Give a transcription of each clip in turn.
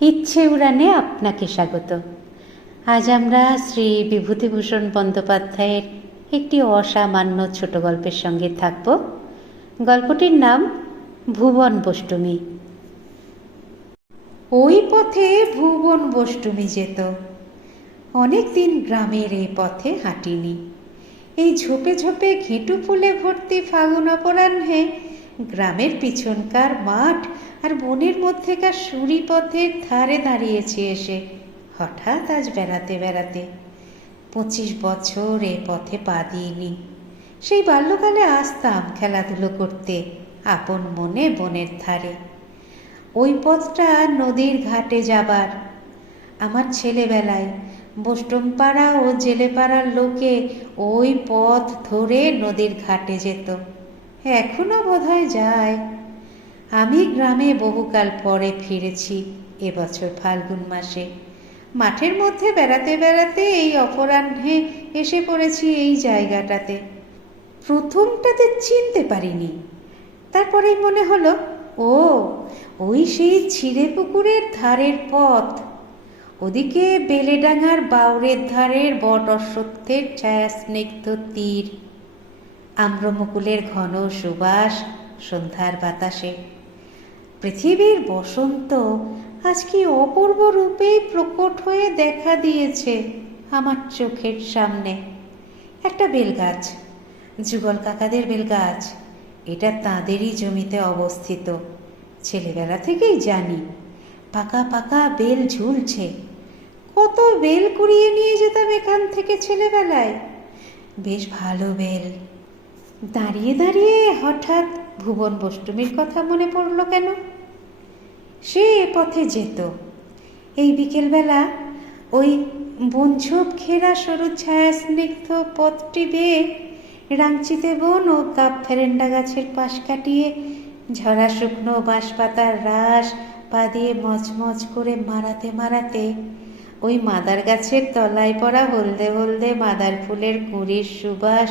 ইচ্ছে উড়ানে আপনাকে স্বাগত। আজ আমরা শ্রী বিভূতিভূষণ বন্দ্যোপাধ্যায়ের একটি অসামান্য ছোট গল্পের সঙ্গে থাকব। গল্পটির নাম ভুবন বষ্টমী। ওই পথে ভুবন বষ্টমী যেত। অনেক দিন গ্রামের এই পথে হাঁটিনি। এই ঝোপে ঝোপে ঘেঁটু ফুলে ভর্তি ফাগুন অপরাহ্নে গ্রামের পিছনকার মাঠ আর বনের মধ্যেকার সুরি ধারে দাঁড়িয়েছি এসে। হঠাৎ আজ বেড়াতে বেড়াতে। পঁচিশ বছর এ পথে পা দিইনি। সেই বাল্যকালে আসতাম খেলাধুলো করতে, আপন মনে বনের ধারে। ওই পথটা নদীর ঘাটে যাবার। আমার ছেলেবেলায় বোষ্টমপাড়া ও জেলেপাড়ার লোকে ওই পথ ধরে নদীর ঘাটে যেত। এখনও বোধহয় যায়। আমি গ্রামে বহুকাল পরে ফিরেছি এবছর ফাল্গুন মাসে। মাঠের মধ্যে বেড়াতে বেড়াতে এই অপরাহ্নে এসে পড়েছি এই জায়গাটাতে। প্রথমটাতে চিনতে পারিনি। তারপরেই মনে হলো, ও, ওই সেই ছিঁড়ে পুকুরের ধারের পথ। ওদিকে বেলেডাঙার বাউরের ধারের বট অশ্বত্থের ছায়া স্নিগ্ধ তীর। আম্রমুকুলের ঘন সুবাস সন্ধ্যার বাতাসে। পৃথিবীর বসন্ত আজ কি অপূর্ব রূপেই প্রকট হয়ে দেখা দিয়েছে আমার চোখের সামনে। একটা বেলগাছ, যুগল কাকাদের বেলগাছ, এটা তাঁদেরই জমিতে অবস্থিত। ছেলেবেলা থেকেই জানি, পাকা পাকা বেল ঝুলছে। কত বেল কুড়িয়ে নিয়ে যেতাম এখান থেকে ছেলেবেলায়। বেশ ভালো বেল। দাঁড়িয়ে দাঁড়িয়ে হঠাৎ ভুবন বষ্টমীর কথা মনে পড়ল কেন? সে এ পথে যেত। এই বিকেলবেলা ওই বনঝোপ ঘেরা সরু ছায়া স্নিগ্ধ পথটি বেয়ে রাংচিতে বন ও কাপ ফেরেন্ডা গাছের পাশ কাটিয়ে ঝরা শুকনো বাঁশপাতার রাস পা দিয়ে মচমচ করে মারাতে মারাতে ওই মাদার গাছের তলায় পড়া হলদে হলদে মাদার ফুলের কুঁড়ির সুবাস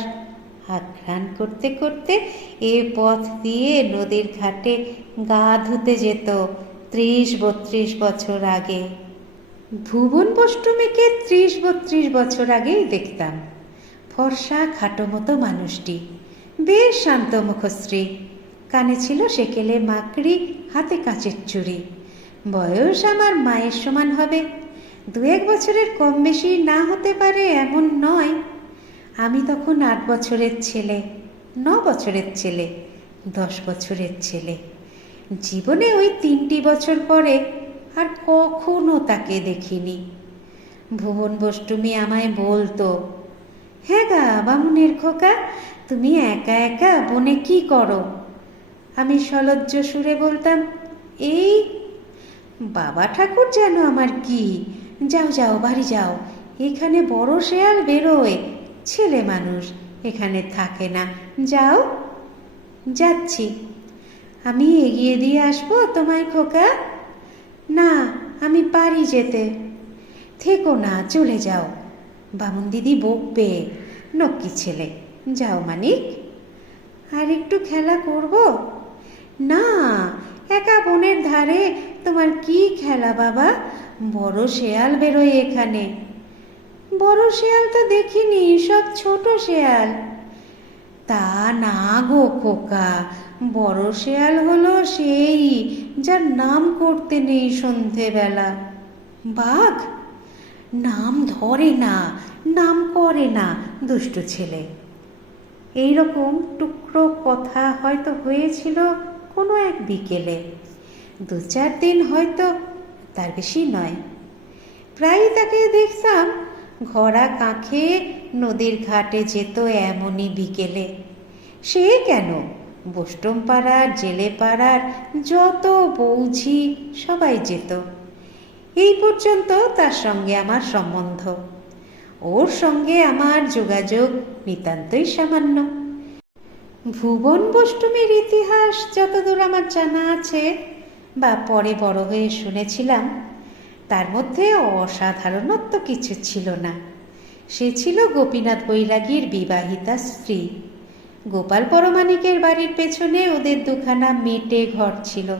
আঘ্রাণ করতে করতে এ পথ দিয়ে নদীর ঘাটে গা ধুতে যেত ত্রিশ বত্রিশ বছর আগে। ভুবন বষ্টমীকে ত্রিশ বত্রিশ বছর আগেই দেখতাম। ফর্সা খাটো মতো মানুষটি, বেশ শান্ত মুখশ্রী। কানে ছিল সেকেলে মাকড়ি, হাতে কাঁচের চুড়ি। বয়স আমার মায়ের সমান হবে। দু এক বছরের কম বেশি না হতে পারে এমন নয়। আমি তখন আট বছরের ছেলে, ন বছরের ছেলে, দশ বছরের ছেলে। জীবনে ওই তিনটি বছর পরে আর কখনো তাকে দেখিনি। ভুবন বষ্টমী আমায় বলতো হ্যাঁ গা, বামুনের খোকা, তুমি একা একা বনে কি করো? আমি সলজ্জ সুরে বলতাম, এই, বাবা ঠাকুর যেন আমার কি? যাও যাও, বাড়ি যাও। এখানে বড় শেয়াল বেরোয় ছেলে মানুষ এখানে থাকে না। যাও, যাচ্ছি। আমি এগিয়ে দিয়ে আসব তোমায়, খোকা? না, আমি পারি যেতে। থেকো না, চলে যাও। বামুন দিদি বকবে নক্কি ছেলে। যাও মানিক। আর একটু খেলা করব? না, একা বনের ধারে তোমার কি খেলা বাবা? বড় শেয়াল বেরোয় এখানে। বড় শেয়াল তো দেখিনি, সব ছোট শেয়াল। তা না গো খোকা, বড় শেয়াল হলো সেই যার নাম করতে নেই সন্ধেবেলা। বাঘ? নাম ধরে না, নাম করে না, দুষ্টু ছেলে। এই রকম টুকরো কথা হয়তো হয়েছিল কোনো এক বিকেলে। দু চার দিন হয়তো, তার বেশি নয়। প্রায়ই তাকে দেখতাম ঘোড়া কাঁখে, নদীর ঘাটে যেত এমনই বিকেলে। সে কেন? বোষ্টম পাড়ার জেলে পাড়ার যত বৌঝি সবাই যেত। এই পর্যন্ত তার সঙ্গে আমার সম্বন্ধ। ওর সঙ্গে আমার যোগাযোগ নিতান্তই সামান্য। ভুবন বষ্টমীর ইতিহাস যতদূর আমার জানা আছে, বা পরে বড় হয়ে শুনেছিলাম তার মধ্যে অসাধারণত্ব কিছু ছিল না। সে ছিল গোপীনাথ বৈরাগীর বিবাহিতা স্ত্রী। গোপাল পরমাণিকের বাড়ির পেছনে ওদের দুখানা মেটে ঘর ছিল।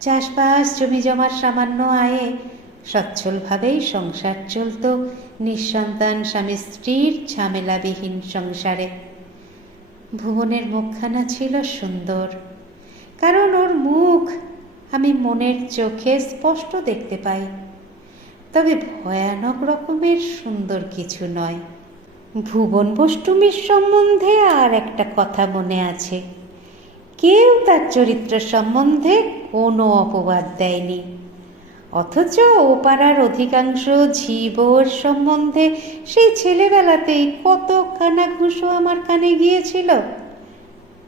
চাষবাস জমি জমার সামান্য আয়ে সচ্ছলভাবেই সংসার চলত নিঃসন্তান স্বামী স্ত্রীর ঝামেলাবিহীন সংসারে। ভুবনের মুখখানা ছিল সুন্দর। কারণ ওর মুখ আমি মনের চোখে স্পষ্ট দেখতে পাই। তবে ভয়ানক রকমের সুন্দর কিছু নয়। ভুবন বষ্টমীর সম্বন্ধে আর একটা কথা মনে আছে। কেউ তার চরিত্র সম্বন্ধে কোনো অপবাদ দেয়নি। অথচ ও পাড়ার অধিকাংশ ঝিবোর সম্বন্ধে সেই ছেলেবেলাতেই কত কানাঘুষো আমার কানে গিয়েছিল।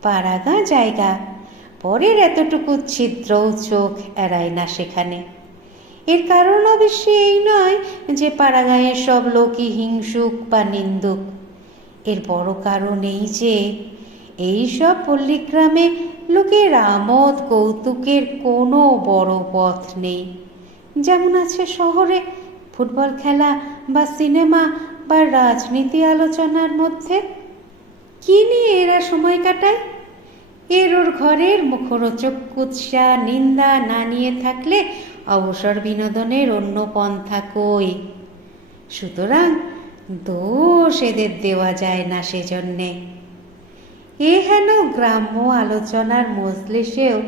পাড়াগা জায়গা পরের এতটুকু ছিদ্রও চোখ এড়ায় না সেখানে। এর কারণ অবশ্যই এই নয় যে পাড়াগাঁয়ের সব লোকই হিংসুক বা নিন্দুক। এর বড় কারণ এই যে, এই সব পল্লীগ্রামে লোকের আমোদ, কৌতুকের কোনো বড় পথ নেই। যেমন আছে শহরে ফুটবল খেলা বা সিনেমা বা রাজনীতি আলোচনার মধ্যে। কি নিয়ে এরা সময় কাটায়? এর ওর ঘরের মুখরোচক কুৎসা, নিন্দা না নিয়ে থাকলে অবসর বিনোদনের অন্য পন্থা কই? সুতরাং দোষ এদের দেওয়া যায় না সেজন্যে। এ হেন গ্রাম্য আলোচনার মজলিসেও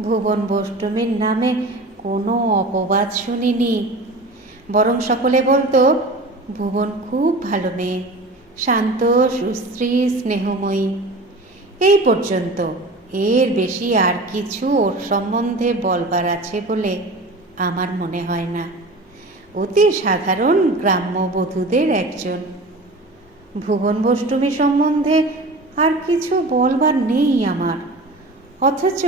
ভুবন বষ্টমীর নামে কোনো অপবাদ শুনিনি। বরং সকলে বলতো, ভুবন খুব ভালো মেয়ে, শান্ত, সুশ্রী, স্নেহময়ী। এই পর্যন্ত। এর বেশি আর কিছু ওর সম্বন্ধে বলবার আছে বলে আমার মনে হয় না। অতি সাধারণ গ্রাম্য বধূদের একজন। ভুবন বষ্টমী সম্বন্ধে আর কিছু বলবার নেই আমার। অথচ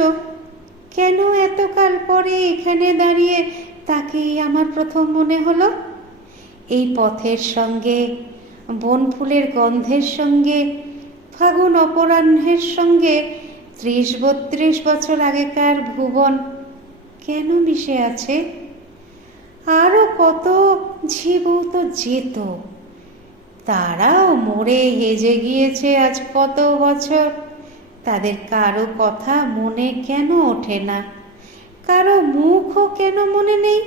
কেন এতকাল পরে এখানে দাঁড়িয়ে তাকেই আমার প্রথম মনে হলো? এই পথের সঙ্গে, বনফুলের গন্ধের সঙ্গে ফাগুন অপরাহ্নের সঙ্গে ত্রিশ বত্রিশ বছর আগেকার ভুবন কেন মিশে আছে? আরও কত ঝিবু তো যেত? তারাও মরে হেজে গিয়েছে আজ কত বছর? তাদের কারও কথা মনে কেন ওঠে না? কারও মুখও কেন মনে নেই?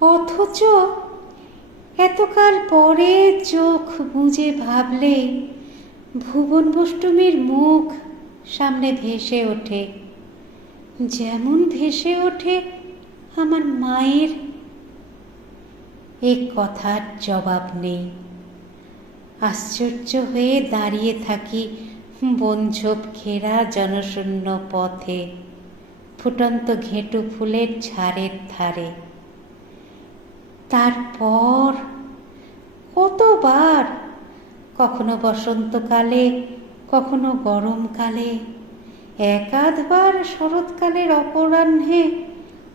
অথচ এতকাল পরে চোখ বুঝে ভাবলে ভুবন বষ্টমীর মুখ সামনে ভেসে ওঠে। যেমন ভেসে ওঠে আমার মায়ের। এ কথার জবাব নেই। আশ্চর্য হয়ে দাঁড়িয়ে থাকি বনঝোপ ঘেরা জনশূন্য পথে, ফুটন্ত ঘেঁটু ফুলের ঝাড়ের ধারে। তারপর কতবার কখনো বসন্তকালে, কখনো গরমকালে। একাধবার শরৎকালের অপরাহ্নে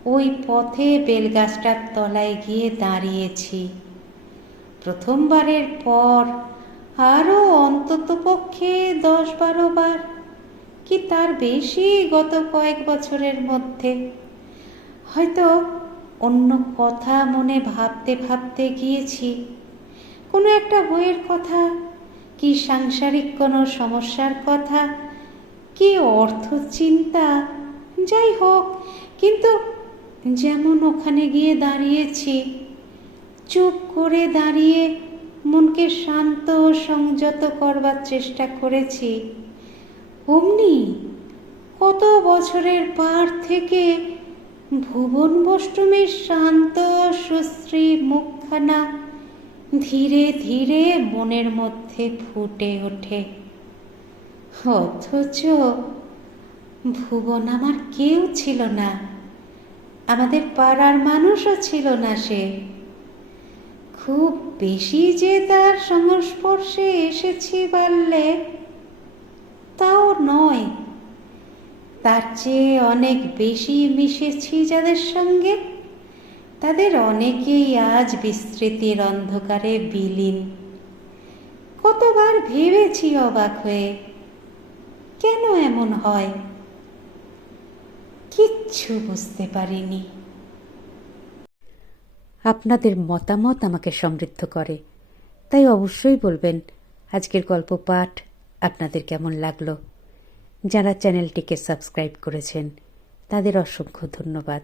ওই পথে বেলগাছটার তলায় গিয়ে দাঁড়িয়েছি। প্রথমবারের পর আরও অন্ততপক্ষে দশ বারো বার, কি তার বেশি গত কয়েক বছরের মধ্যে। হয়তো অন্য কথা মনে ভাবতে ভাবতে গিয়েছি, কোনো একটা বইয়ের কথা কি সাংসারিক কোনো সমস্যার কথা? কি অর্থ চিন্তা? যাই হোক, কিন্তু যেমন ওখানে গিয়ে দাঁড়িয়েছি, চুপ করে দাঁড়িয়ে মনকে শান্ত সংযত করবার চেষ্টা করেছি। অমনি কত বছরের পার থেকে ভুবন বষ্টমীর শান্ত সুশ্রী মুখখানা ধীরে ধীরে মনের মধ্যে ফুটে ওঠে। অথচ ভুবন আমার কেউ ছিল না। আমাদের পাড়ার মানুষও ছিল না সে। খুব বেশি যে তার সংস্পর্শে এসেছি বললে তাও নয়। তার চেয়ে অনেক বেশি মিশেছি যাদের সঙ্গে তাদের অনেকেই আজ বিস্তৃতির অন্ধকারে বিলীন। কতবার ভেবেছি অবাক হয়ে, কেন এমন হয়? কিচ্ছু বুঝতে পারিনি। আপনাদের মতামত আমাকে সমৃদ্ধ করে, তাই অবশ্যই বলবেন, আজকের গল্প পাঠ আপনাদের কেমন লাগল? যারা চ্যানেলটিকে সাবস্ক্রাইব করেছেন, তাদের অসংখ্য ধন্যবাদ।